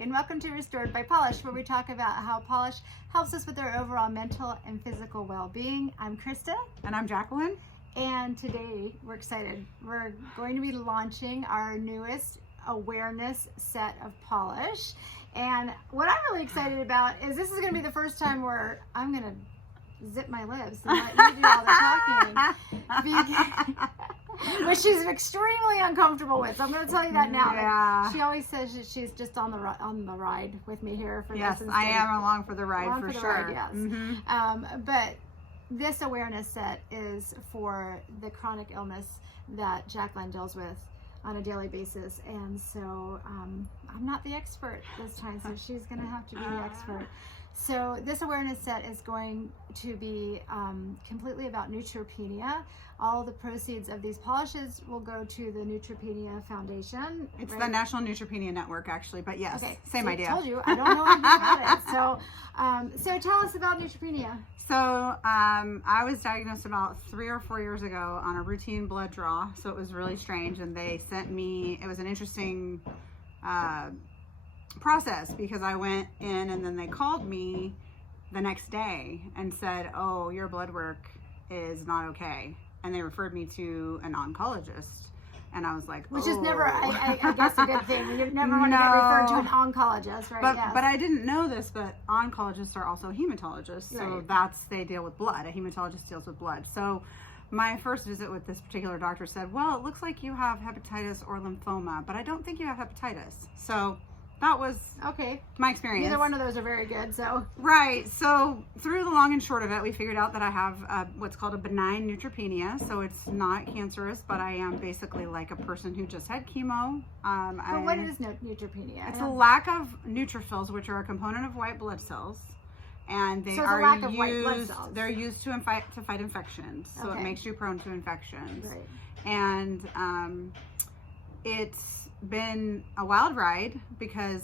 and welcome to Restored by Polish, where we talk about how polish helps us with our overall mental and physical well-being. I'm Krista. And I'm Jacqueline. And today we're excited. We're going to be launching our newest awareness set of polish. And what I'm really excited about is this is going to be the first time where I'm going to zip my lips and let you do all the talking. Which she's extremely uncomfortable with. So I'm going to tell you that now. Yeah. She always says that she's just on the ride with me here for yes, this. Yes, I am along for the ride for sure. Ride, yes. Mm-hmm. But this awareness set is for the chronic illness that Jacqueline deals with on a daily basis. And so I'm not the expert this time, so she's going to have to be the expert. So this awareness set is going to be completely about neutropenia. All the proceeds of these polishes will go to the Neutropenia Foundation. It's the National Neutropenia Network, actually, but yes, okay, same idea. I told you, I don't know anything about it. So tell us about neutropenia. So I was diagnosed about 3 or 4 years ago on a routine blood draw. So it was really strange, and they sent me, it was an interesting process because I went in and then they called me the next day and said, oh, your blood work is not okay. And they referred me to an oncologist. And I was like, which is never, I guess, a good thing. You never want to get referred to an oncologist, right? But I didn't know this, but oncologists are also hematologists. So they deal with blood. A hematologist deals with blood. So my first visit with this particular doctor said, well, it looks like you have hepatitis or lymphoma, but I don't think you have hepatitis. So that was my experience. Neither one of those are very good, so. Right. So through the long and short of it, we figured out that I have what's called a benign neutropenia. So it's not cancerous, but I am basically like a person who just had chemo. But what is neutropenia? It's a lack of neutrophils, which are a component of white blood cells. And they are used. They're used to fight infections. So it makes you prone to infections. Right. And it's been a wild ride because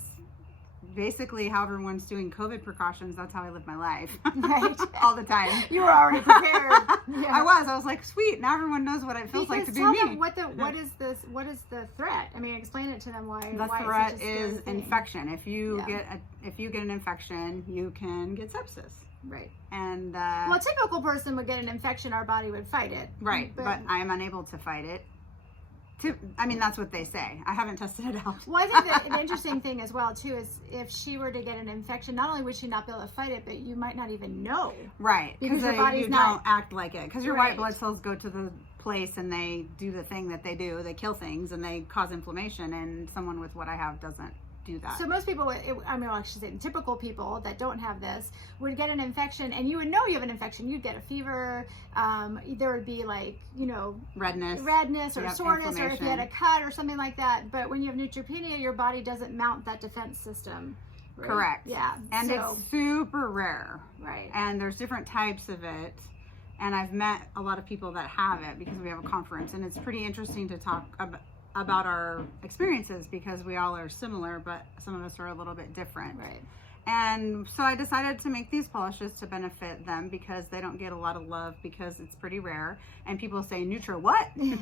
basically how everyone's doing COVID precautions, that's how I live my life. Right. All the time. You were already prepared. Yeah. I was like, sweet, now everyone knows what it feels like to be me. Tell them what is the threat? I mean, explain it to them why. The threat is infection. If you get an infection, you can get sepsis. Right. And well, a typical person would get an infection, our body would fight it. Right, but I am unable to fight it. That's what they say. I haven't tested it out. Well, I think that an interesting thing as well, too, is if she were to get an infection, not only would she not be able to fight it, but you might not even know. Right. Because your body's not... don't act like it. Because your white blood cells go to the place and they do the thing that they do. They kill things and they cause inflammation. And someone with what I have doesn't do that. So most people, I should say typical people that don't have this would get an infection, and you would know you have an infection. You'd get a fever. There would be redness or soreness, or if you had a cut or something like that. But when you have neutropenia, your body doesn't mount that defense system. Right? Correct. Yeah. And it's super rare. Right. And there's different types of it. And I've met a lot of people that have it because we have a conference, and it's pretty interesting to talk about our experiences because we all are similar, but some of us are a little bit different. Right. And so I decided to make these polishes to benefit them because they don't get a lot of love because it's pretty rare. And people say, Neutro what? Well,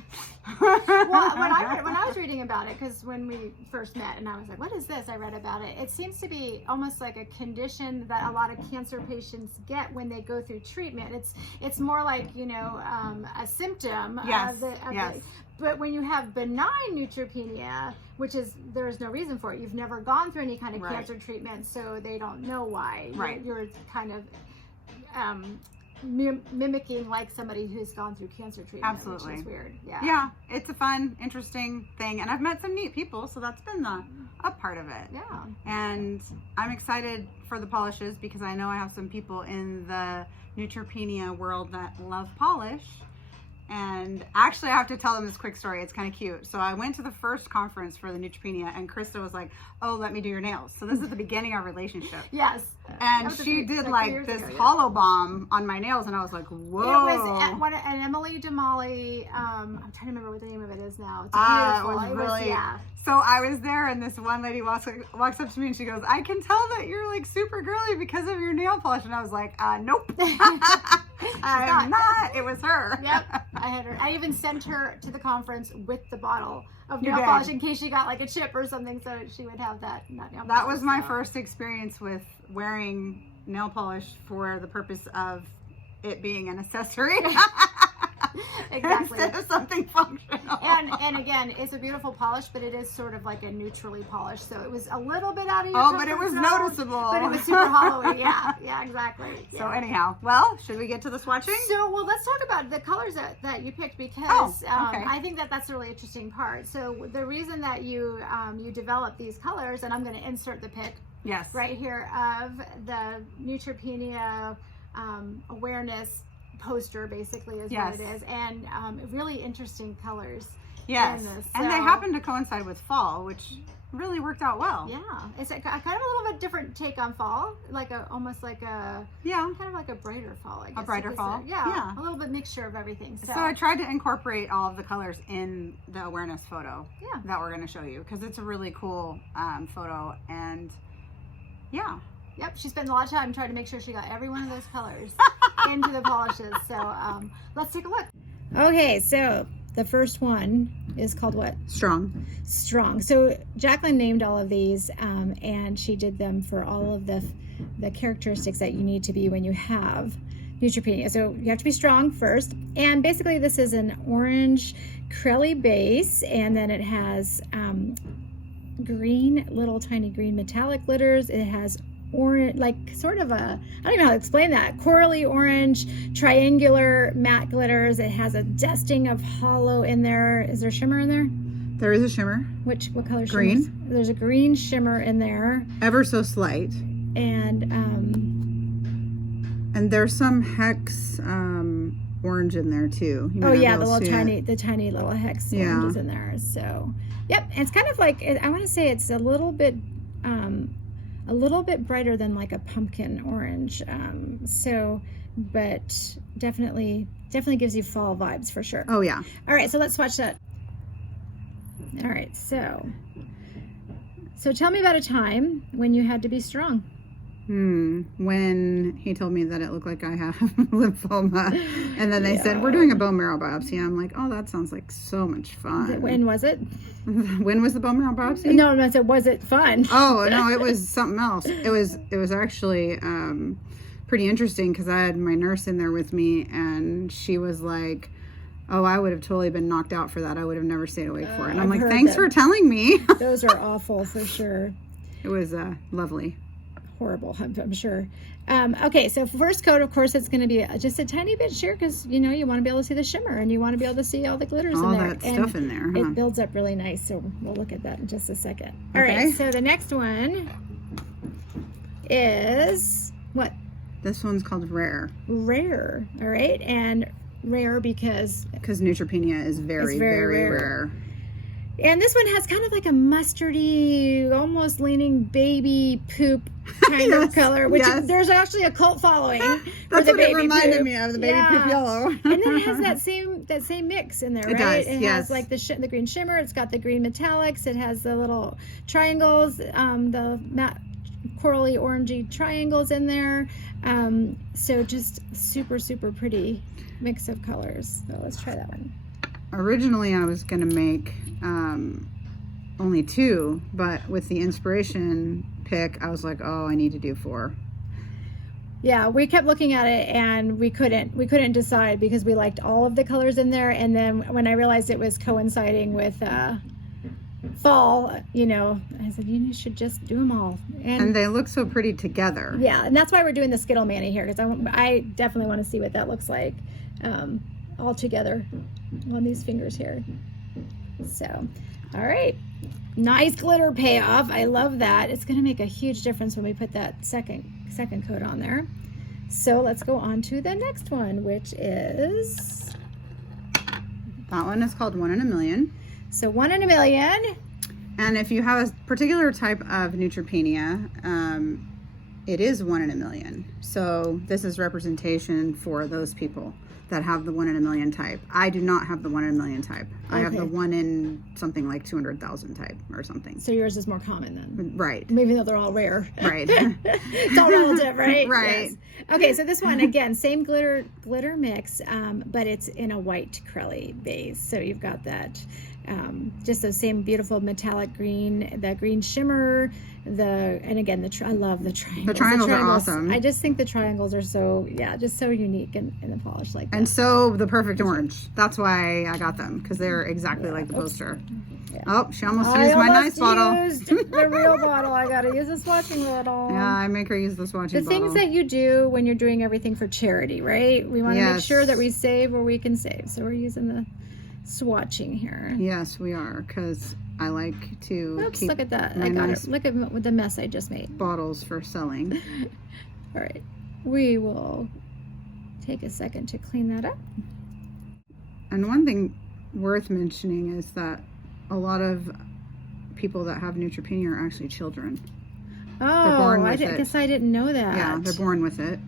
when I was reading about it, because when we first met and I was like, what is this? I read about it. It seems to be almost like a condition that a lot of cancer patients get when they go through treatment. It's more like, a symptom of the but when you have benign neutropenia, which is, there's no reason for it. You've never gone through any kind of cancer treatment, so they don't know why. Right. You're kind of mimicking like somebody who's gone through cancer treatment. Absolutely. Which is weird. Yeah. Yeah, it's a fun, interesting thing. And I've met some neat people, so that's been a part of it. Yeah. And I'm excited for the polishes because I know I have some people in the neutropenia world that love polish. And actually, I have to tell them this quick story. It's kind of cute. So I went to the first conference for the neutropenia, and Krista was like, oh, let me do your nails. So this is the beginning of our relationship. Yes. And she did this hollow bomb on my nails, and I was like, whoa. It was an Emily DeMolly, I'm trying to remember what the name of it is now. It's beautiful. So I was there, and this one lady walks up to me, and she goes, I can tell that you're like super girly because of your nail polish. And I was like, nope. I'm not. It was her. Yep. I even sent her to the conference with the bottle of nail did. polish in case she got like a chip or something, so she would have that nail polish. That was my so. first experience with wearing nail polish for the purpose of it being an accessory. Exactly. Instead of something functional. And again, it's a beautiful polish, but it is sort of like a neutrally polished, so it was a little bit out of your but it was zone, noticeable. But it was super hollowy. Yeah, exactly. Yeah. So anyhow, well, should we get to the swatching? So, well, let's talk about the colors that you picked, because okay. I think that's a really interesting part. So the reason that you you developed these colors, and I'm going to insert the pic right here of the Neutropenia awareness poster, basically, is what it is, and really interesting colors. Yes, in this. and they happen to coincide with fall, which really worked out well. Yeah, it's a kind of a little bit different take on fall, like almost like a kind of like a brighter fall. I guess. A brighter fall. Yeah, a little bit mixture of everything. So I tried to incorporate all of the colors in the awareness photo that we're going to show you, because it's a really cool photo, and yeah. Yep, she spent a lot of time trying to make sure she got every one of those colors into the polishes. So let's take a look. Okay, so the first one is called what? Strong. Strong. So Jacqueline named all of these, and she did them for all of the characteristics that you need to be when you have neutropenia. So you have to be strong first, and basically this is an orange Crelly base, and then it has green, little tiny green metallic glitters. It has orange, like sort of I don't even know how to explain that, corally orange triangular matte glitters. It has a dusting of hollow in there. Is there shimmer in there? There is a shimmer. What color? Green. Shimmers? There's a green shimmer in there, ever so slight, and there's some hex orange in there too. The tiny little hex oranges in there. So yep, and it's kind of like, I want to say it's a little bit brighter than like a pumpkin orange. But definitely gives you fall vibes for sure. Oh yeah. All right, so let's swatch that. All right, so tell me about a time when you had to be strong. When he told me that it looked like I have lymphoma, and then they said, we're doing a bone marrow biopsy. I'm like, oh, that sounds like so much fun. When was it? When was the bone marrow biopsy? No, I said, was it fun? Oh, no, it was something else. It was actually pretty interesting, because I had my nurse in there with me, and she was like, oh, I would have totally been knocked out for that. I would have never stayed awake for it. And I'm like, thanks for telling me. Those are awful for sure. It was lovely. Horrible, I'm sure. Okay, so first coat, of course, it's going to be just a tiny bit sheer, because you want to be able to see the shimmer, and you want to be able to see all the glitters all in there. All that stuff in there. It builds up really nice, so we'll look at that in just a second. All okay. right, so the next one is what? This one's called Rare. Rare. All right, and rare because neutropenia is very, very rare. And this one has kind of like a mustardy, almost leaning baby poop kind of color, which there's actually a cult following. That's what it reminded me of, the baby poop yellow. And then it has that same mix in there, right? It has like the green shimmer. It's got the green metallics. It has the little triangles, the matte corally orangey triangles in there. So just super, super pretty mix of colors. So let's try that one. Originally, I was going to make only 2, but with the inspiration pick, I was like, oh, I need to do 4. Yeah, we kept looking at it, and we couldn't decide, because we liked all of the colors in there. And then when I realized it was coinciding with fall, I said, you should just do them all. And they look so pretty together. Yeah, and that's why we're doing the Skittle Manny here, because I definitely want to see what that looks like all together on these fingers here. So, all right, nice glitter payoff. I love that. It's going to make a huge difference when we put that second coat on there. So let's go on to the next one, which is, that one is called 1 in a Million. So 1 in a Million. And if you have a particular type of neutropenia, it is 1 in a million. So this is representation for those people. that have the 1 in a million type. I do not have the 1 in a million type. I have the Okay. 1 in something like 200,000 type or something. So yours is more common then. Right. Maybe though they're all rare. Right. It's all relative, right? Right. Yes. Okay, so this one again, same glitter mix, but it's in a white crelly base. So you've got that, just the same beautiful metallic green, the green shimmer, and again I love the triangles. The triangles are awesome. I just think the triangles are so just so unique in the polish like that. And so the perfect orange. That's why I got them, because they're exactly like the poster. Yeah. Oh, she almost used my nice bottle. Used the real bottle. I gotta use the swatching bottle. Yeah, I make her use the swatching The bottle. things that you do when you're doing everything for charity, right? We want to make Yes. sure that we save where we can save. So we're using the swatching here. Yes, we are, because I like to Oops, keep look at that. my I got nice it. Look at the mess I just made. bottles for selling. All right. We will take a second to clean that up. And one thing worth mentioning is that a lot of people that have neutropenia are actually children. Oh, born with I it. guess I didn't know that. Yeah, they're born with it.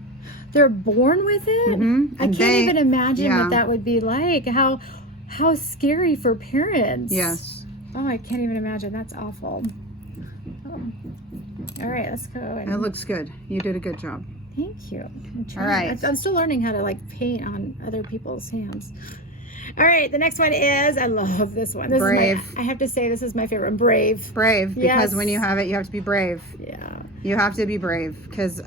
They're born with it? Mhm. I And can't even imagine yeah. what that would be like. How scary for parents. Yes. Oh, I can't even imagine. That's awful. Oh. All right, let's go. It looks good. You did a good job. Thank you. All right. I'm still learning how to like paint on other people's hands. All right, the next one is, I love this one. This Brave. I have to say, this is my favorite. Brave. Brave, because Yes. when you have it, you have to be brave. Yeah. You have to be brave, because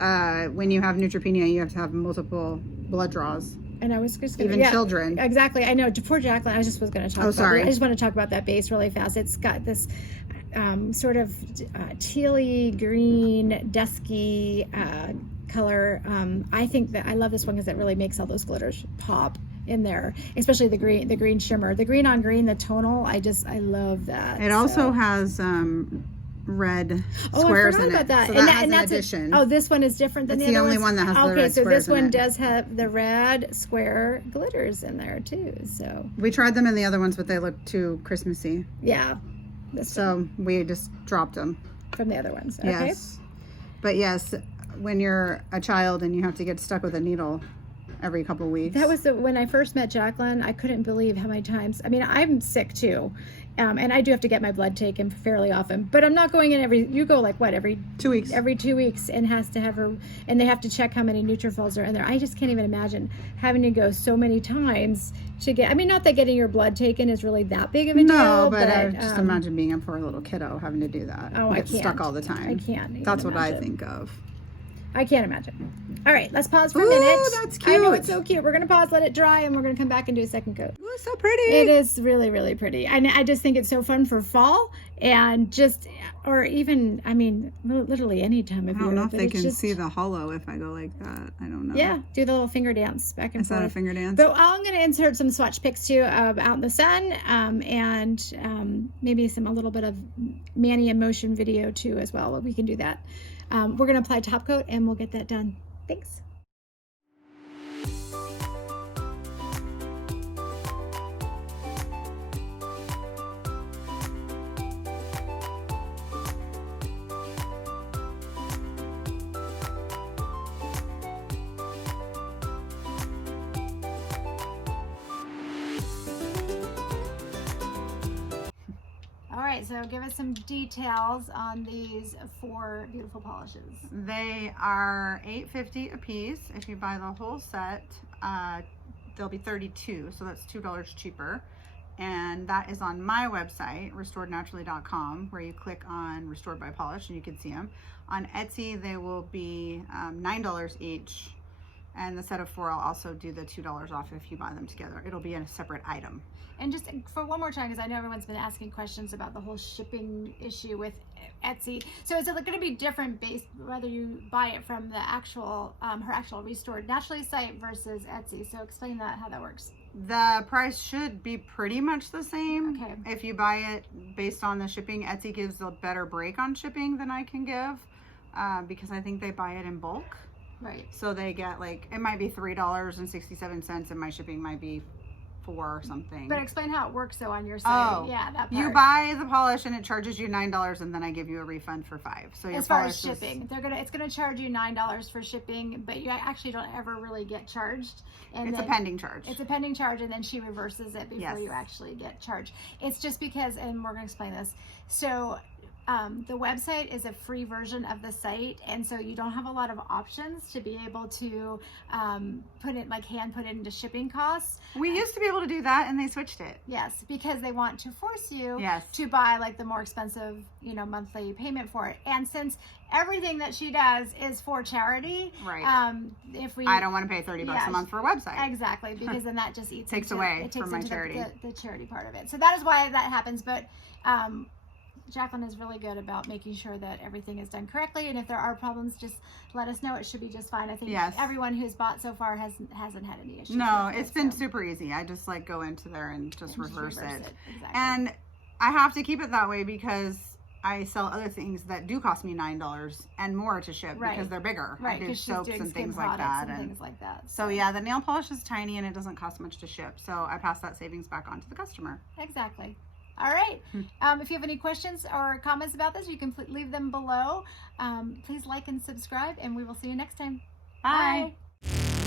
when you have neutropenia, you have to have multiple blood draws. And I was just gonna, Even children. Exactly. I know. Poor Jacqueline. I just was going to talk. Oh, about sorry. I just want to talk about that base really fast. It's got this sort of tealy green, dusky color. I think that I love this one because it really makes all those glitters pop in there, especially the green shimmer, the green on green, the tonal. I love that. It also has red squares in it. About that. So and that has an that's addition. Oh, this one is different than It's the the other only ones? one that has the Okay, red so squares this one in it. does have the red square glitters in there too. So We tried them in the other ones, but they looked too Christmassy. yeah, this So we just dropped them. from the other ones. Okay. Yes. But yes, when you're a child and you have to get stuck with a needle every couple of weeks. That was when I first met Jacqueline. I couldn't believe how many times. I mean, I'm sick too, and I do have to get my blood taken fairly often. But I'm not going in every. You go like what every 2 weeks. Every 2 weeks, and has to have her, and they have to check how many neutrophils are in there. I just can't even imagine having to go so many times to get. I mean, not that getting your blood taken is really that big of a deal. No, but I just imagine being a poor little kiddo having to do that. Oh, You I get can't. stuck all the time. I can't even That's what I imagine. think of. I can't imagine. All right, let's pause for a Ooh, minute. that's I know cute. it's so cute. We're gonna pause, let it dry, and we're gonna come back and do a second coat. Ooh, so pretty. It is really, really pretty. And I just think it's so fun for fall and or even, I mean, literally any time of I year. don't know if but they it's can just- see the hollow if I go like that. I don't know. Yeah, do the little finger dance back and Is forth. that a finger dance? But I'm going to insert some swatch pics too out in the sun, and maybe a little bit of Manny in motion video too as well. We can do that. We're going to apply top coat and we'll get that done. Thanks. All right, so give us some details on these 4 beautiful polishes. They are $8.50 a piece. If you buy the whole set, they'll be $32, so that's $2 cheaper. And that is on my website, restorednaturally.com, where you click on Restored by Polish and you can see them. On Etsy, they will be $9 each. And the set of 4, I'll also do the $2 off if you buy them together. It'll be in a separate item. And just for one more time, because I know everyone's been asking questions about the whole shipping issue with Etsy. So is it going to be different based whether you buy it from the actual, her actual Restored Naturally site versus Etsy? So explain that, how that works. The price should be pretty much the same. Okay. If you buy it based on the shipping, Etsy gives a better break on shipping than I can give because I think they buy it in bulk. Right. So they get like, it might be $3.67 and my shipping might be $4 or something. But explain how it works though on your site. Oh, Yeah, that part. You buy the polish and it charges you $9, and then I give you a refund for $5. So your as far polish as shipping, it's gonna charge you $9 for shipping, but you actually don't ever really get charged. And it's a pending charge. It's a pending charge, and then she reverses it before Yes. you actually get charged. It's just because, and we're gonna explain this. So the website is a free version of the site, and so you don't have a lot of options to be able to put it into shipping costs. We used to be able to do that, and they switched it. Yes, because they want to force you Yes. to buy like the more expensive, monthly payment for it. And since everything that she does is for charity, Right. I don't want to pay $30 a month for a website. Exactly, because then that just takes away from my charity. The charity part of it. So that is why that happens. But Jacqueline is really good about making sure that everything is done correctly, and if there are problems, just let us know. It should be just fine. I think everyone who's bought so far hasn't had any issues. No, with it's been super easy. I just go into there and just reverse it. Exactly. And I have to keep it that way because I sell other things that do cost me $9 and more to ship because they're bigger. Right, I do soaps and things like that. And things like that. So yeah, the nail polish is tiny and it doesn't cost much to ship. So I pass that savings back on to the customer. Exactly. All right. If you have any questions or comments about this, you can leave them below. Please like and subscribe, and we will see you next time. Bye. Bye.